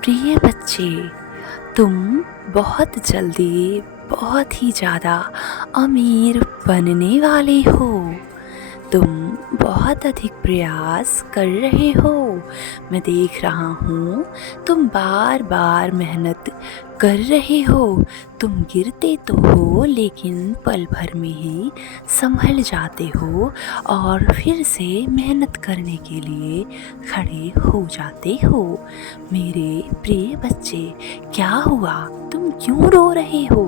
प्रिय बच्चे, तुम बहुत जल्दी बहुत ही ज़्यादा अमीर बनने वाले हो। तुम बहुत अधिक प्रयास कर रहे हो। मैं देख रहा हूँ तुम बार बार मेहनत कर रहे हो। तुम गिरते तो हो लेकिन पल भर में ही संभल जाते हो और फिर से मेहनत करने के लिए खड़े हो जाते हो। मेरे प्रिय बच्चे, क्या हुआ? तुम क्यों रो रहे हो?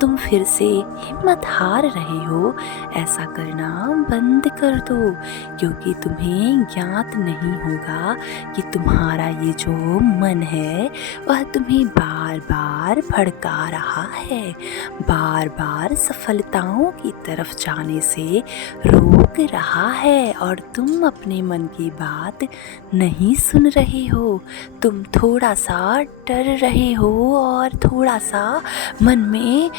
तुम फिर से हिम्मत हार रहे हो? ऐसा करना बंद कर दो, क्योंकि तुम्हें ज्ञात नहीं होगा कि तुम्हारा ये जो मन है वह तुम्हें बार बार भड़का रहा है, बार बार सफलताओं की तरफ जाने से रोक रहा है और तुम अपने मन की बात नहीं सुन रहे हो। तुम थोड़ा सा डर रहे हो और थोड़ा सा मन में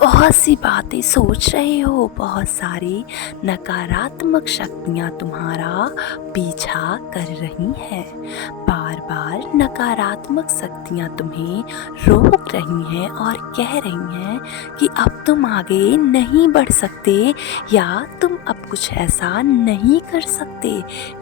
बहुत सी बातें सोच रहे हो। बहुत सारी नकारात्मक शक्तियाँ तुम्हारा पीछा कर रही हैं। बार बार नकारात्मक शक्तियाँ तुम्हें रोक रही हैं और कह रही हैं कि अब तुम आगे नहीं बढ़ सकते या तुम अब कुछ ऐसा नहीं कर सकते।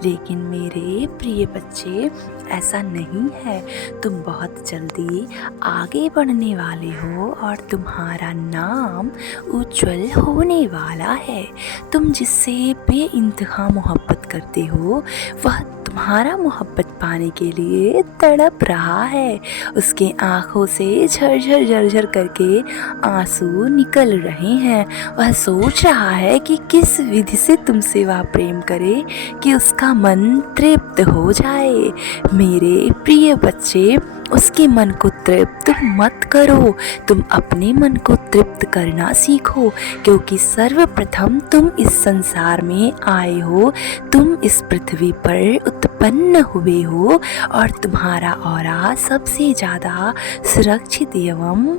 लेकिन मेरे प्रिय बच्चे, ऐसा नहीं है। तुम बहुत जल्दी आगे बढ़ने वाले हो और तुम्हारा नाम उज्जवल होने वाला है। तुम जिससे बेइंतहा मोहब्बत करते हो वह तुम्हारा मोहब्बत पाने के लिए तड़प रहा है। उसके आँखों से झरझर झरझर करके आंसू निकल रहे हैं। वह सोच रहा है कि किस विधि से तुमसे वह प्रेम करे कि उसका मन तृप्त हो जाए। मेरे प्रिय बच्चे, उसके मन को तृप्त मत करो, तुम अपने मन को तृप्त करना सीखो, क्योंकि सर्वप्रथम तुम इस संसार में आए हो, तुम इस पृथ्वी पर उत्पन्न हुए हो और तुम्हारा ऑरा सबसे ज़्यादा सुरक्षित एवं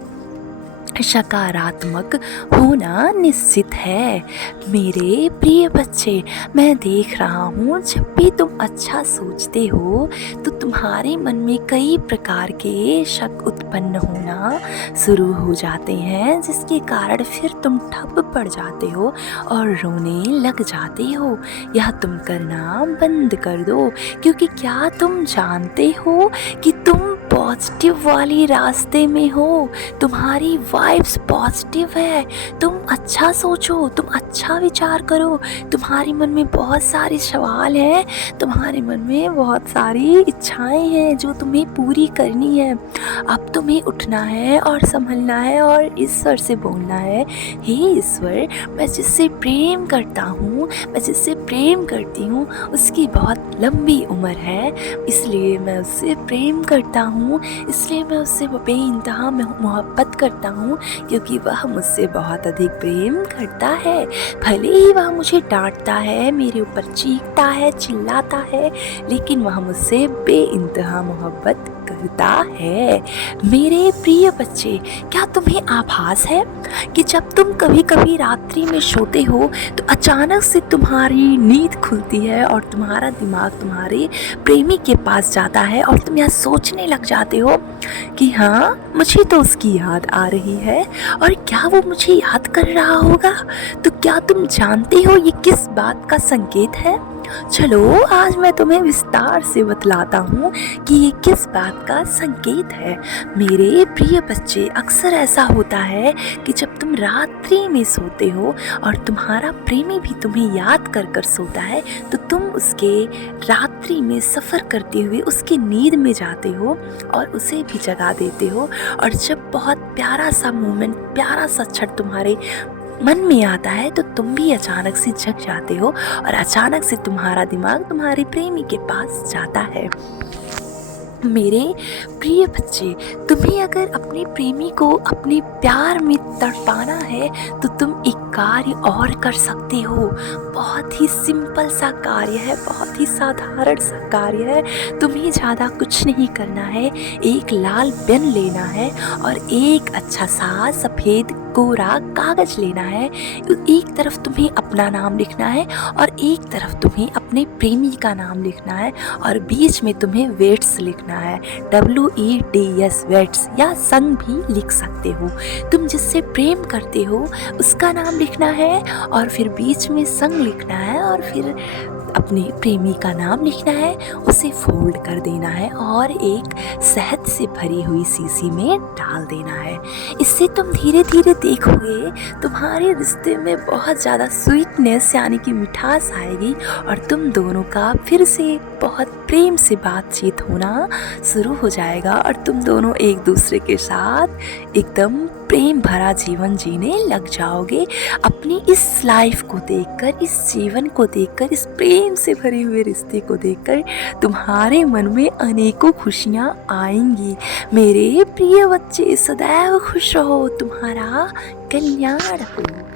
सकारात्मक होना निश्चित है। मेरे प्रिय बच्चे, मैं देख रहा हूँ जब भी तुम अच्छा सोचते हो तो तुम्हारे मन में कई प्रकार के शक उत्पन्न होना शुरू हो जाते हैं, जिसके कारण फिर तुम ठप पड़ जाते हो और रोने लग जाते हो। यह तुम करना बंद कर दो, क्योंकि क्या तुम जानते हो कि तुम पॉजिटिव वाली रास्ते में हो। तुम्हारी वाइब्स पॉजिटिव है। तुम अच्छा सोचो, तुम अच्छा विचार करो। तुम्हारे मन में बहुत सारे सवाल हैं, तुम्हारे मन में बहुत सारी इच्छाएं हैं जो तुम्हें पूरी करनी है। अब तुम्हें उठना है और संभलना है और ईश्वर से बोलना है, हे ईश्वर, मैं जिससे प्रेम करता हूँ, मैं जिससे प्रेम करती हूँ, उसकी बहुत लंबी उम्र है, इसलिए मैं उससे प्रेम करता हूँ, इसलिए मैं उससे बेइंतहा मोहब्बत करता हूँ, क्योंकि वह मुझसे बहुत अधिक प्रेम करता है। भले ही वह मुझे डांटता है, मेरे ऊपर चीखता है, चिल्लाता है, लेकिन वह मुझसे बेइंतहा मोहब्बत करता है। मेरे प्रिय बच्चे, क्या तुम्हें आभास है कि जब तुम कभी कभी रात्रि में सोते हो तो अचानक से तुम्हारी नींद खुलती है और तुम्हारा दिमाग तुम्हारे प्रेमी के पास जाता है और तुम यह सोचने लग जाते हो कि हाँ, मुझे तो उसकी याद आ रही है और क्या वो मुझे याद कर रहा होगा? तो क्या तुम जानते हो ये किस बात का संकेत है? चलो आज मैं तुम्हें विस्तार से बतलाता हूँ कि ये किस बात का संकेत है। मेरे प्रिय बच्चे, अक्सर ऐसा होता है कि जब तुम रात्रि में सोते हो और तुम्हारा प्रेमी भी तुम्हें याद कर कर सोता है, तो तुम उसके रात्रि में सफ़र करते हुए उसकी नींद में जाते हो और उसे भी जगा देते हो। और जब बहुत प्यारा सा मोमेंट, प्यारा सा क्षण तुम्हारे मन में आता है तो तुम भी अचानक से जग जाते हो और अचानक से तुम्हारा दिमाग तुम्हारे प्रेमी के पास जाता है। मेरे प्रिय बच्चे, तुम्हें अगर अपने प्रेमी को अपने प्यार में तड़पाना है तो तुम एक कार्य और कर सकते हो। बहुत ही सिंपल सा कार्य है, बहुत ही साधारण सा कार्य है। तुम्हें ज़्यादा कुछ नहीं करना है। एक लाल पेन लेना है और एक अच्छा सा सफ़ेद कोरा कागज़ लेना है। एक तरफ तुम्हें अपना नाम लिखना है और एक तरफ तुम्हें अपने प्रेमी का नाम लिखना है और बीच में तुम्हें वेट्स लिखना है, WETS वेट्स, या संग भी लिख सकते हो। तुम जिससे प्रेम करते हो उसका नाम लिखना है और फिर बीच में संग लिखना है और फिर अपने प्रेमी का नाम लिखना है, उसे फोल्ड कर देना है और एक शहद से भरी हुई शीशी में डाल देना है। इससे तुम धीरे धीरे देखोगे तुम्हारे रिश्ते में बहुत ज़्यादा स्वीटनेस यानी कि मिठास आएगी और तुम दोनों का फिर से बहुत प्रेम से बातचीत होना शुरू हो जाएगा और तुम दोनों एक दूसरे के साथ एकदम प्रेम भरा जीवन जीने लग जाओगे। अपनी इस लाइफ को देखकर, इस जीवन को देखकर, इस प्रेम से भरे हुए रिश्ते को देखकर तुम्हारे मन में अनेकों खुशियाँ आएंगी। मेरे प्रिय बच्चे, सदैव खुश रहो, तुम्हारा कल्याण हो।